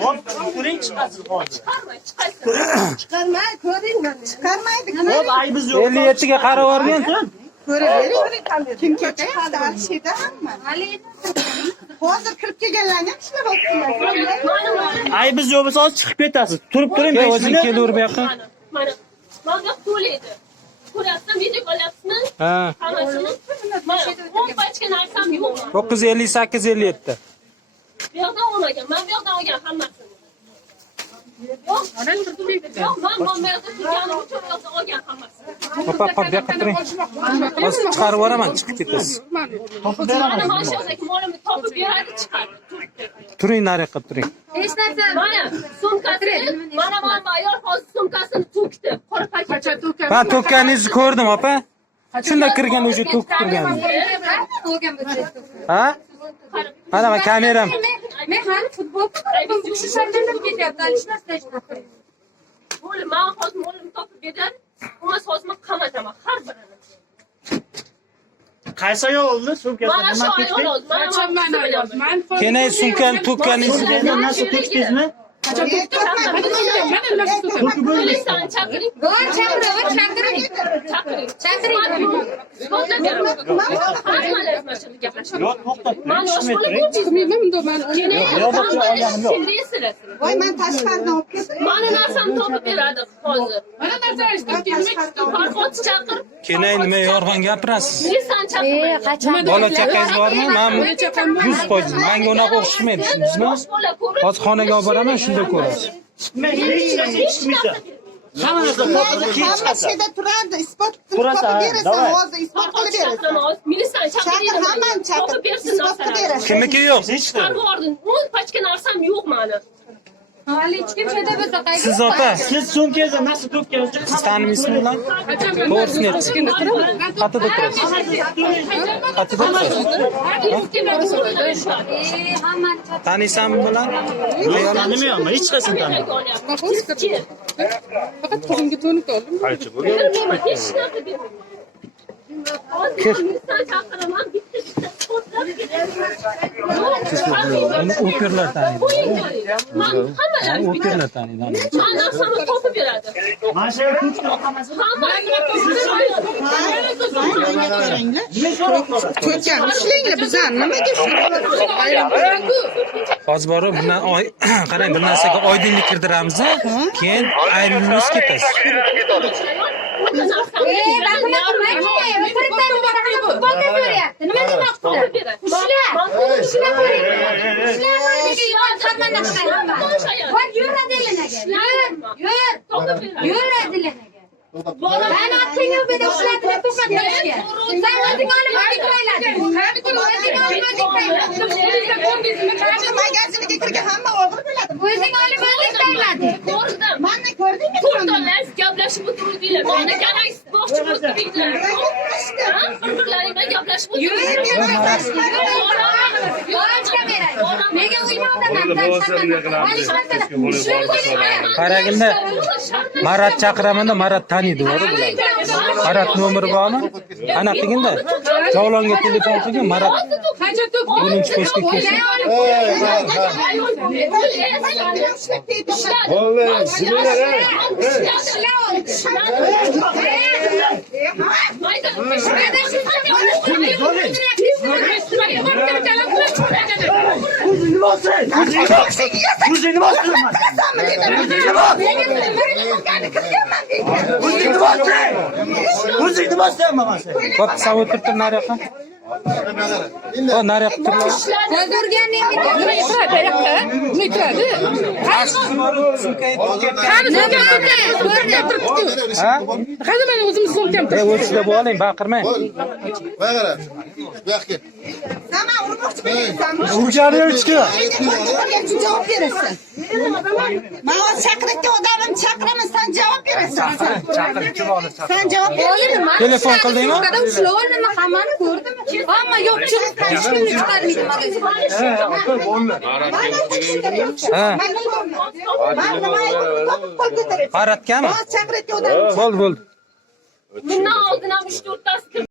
Ko'ring chiqasiz hozir. Chiqarmay ko'ring mana. Chiqarmaydi. Hop, aybiz yo'q. 57 ga qarab o'rgan. Ko'rib bering. Kim ketyapti? Alishida hamma. Hozir kirib kelganlarni ham ishlayapsizlar. Aybiz yo'q bo'lsa hozir chiqib ketasiz. Turib turing. O'zing kelaver bu yoqqa. Mana manga to'laydi. Ko'ryapsizmi, video ko'ryapsizmi? Ha. Hammasining 10 pachka narsam yo'q. 958 57. Bu yoqdan olmagan. Men bu yoqdan olgan hammasini. Yo'q, yo'q, men bu yerda turganim uchun bu yoqdan olgan hammasini. Papa, bu yoqqa turing. Hozir chiqarib yuboraman, chiqib ketasiz. Topib beraman. Mana mashinadagi molimni topib beradi, chiqadi. Turing, nariyoqqa turing. Hech narsa. Mana sumkasini, mana ayol hozir sumkasini to'kdi. Qora paket. Ben to'kkaningizni ko'rdim, opa. Shunda kirgan o'sha to'kib turgan. Ha? Mana men kameram. Men hali futbolda shu shaklda ketyapti. Mo'lim, men hozir mo'limni topib beradi. Umas hozir men qamataman har birini. Qaysi ayol oldi sumkasini? Mana shu ayol oldi. Mana Kenay sumkani to'kkaningizni Nasıl to'kdingizmi? Polislarni chaqiring. Hammalar mana shu gaplashadi. Yo'q, to'xtab turing. Mana Chiqmay oshxona turing. ko'rchizmayman. Voy, men tashqaridan olib keldim. Mana narsani topib beradi hozir. Mana narsani farqot chaqir. Kenay nima yolg'on gapirasiz? Milisani chaqir. Bola chaqangiz bormi? Men 100%. Menga unaqa o'xshamaydi, tushundingizmi? Hozir xonaga olib boraman, shunda ko'rasiz. Men hech narsa chiqmaydi. Hamma narsa fotoda keyin Hamma chiqasan. şeyda turadi, isbot Turasan, topib berasan, davay. hozir isbot qilib berasan. Milisani Chaqir, chaqir. hammani chaqir, Topib bersin isbot qilib narsalarni. berasan. Kimniki yo'q? Hech Chiqarib yubordim. 10 pachka narsam yo'q mani. Siz opa, Siz sumkangizni nasıl to'kkansiz? siz tanimaysizmi ular? To'g'risini aytsin. Qayerda turasiz? Qayerda turasiz? Taniysanmi bular? Yo'q, tanimayman. Hech qaysin tanimayman. Faqat qizimga to'nib oldim. Kir. Uni operlar taniydi. Operlar taniydi. Narsani topib beradi. Mana shu yerga Ko'rkam, ishlanglar bizani nimaga shu? Hozir borib bundan qarang, bir narsaga oydinlik kirdiramiz, keyin ayrilib ketasiz. Ben atayım bir de şuradına toplatmışken. Sen özün alıp Magaziniga kirgan hamma o'g'ri biladi. O'zing olib o'zing Ko'rdim. Mana ko'rdingmi? To'rttalar gaplashib o'tiruvdinglar. Meni kana isitmoqchi bo'libdinglar. Bir-birlaring bilan gaplashib Nega uymoqdaman? Qaraganda Marat chaqiramanda Marat taniydi ular. Marat nomeri bormi? Ana qilganda Javlonga telefon qilgan Marat birinchi postga kelsin. Vallahi sizlar Kuzini bastırma. Kuzini bastırma masa. Bak savut turib nariyoqqa. O nariyoqqa turib. Ha? Hadi ben o'zimiz so'mkamda. O'chida bo'ling, baqirmang. Bag'ara. Bu yoqqa. Sama urmoqchi bo'laysan. Urgani uchki. Javob berasan. Men chaqirgan odamni chaqiraman, sen javob berasan. Chaqirib olasan. Sen javob berasan. Telefon qildingmi? Ushlovni hammani ko'rdim. Hamma yo'qchilik hech kimni chiqarmaydi magazinga. Ha. Qaratganmi? Chaqirgan odam Bo'ldi. Bundan oldin ham 3-4 tasi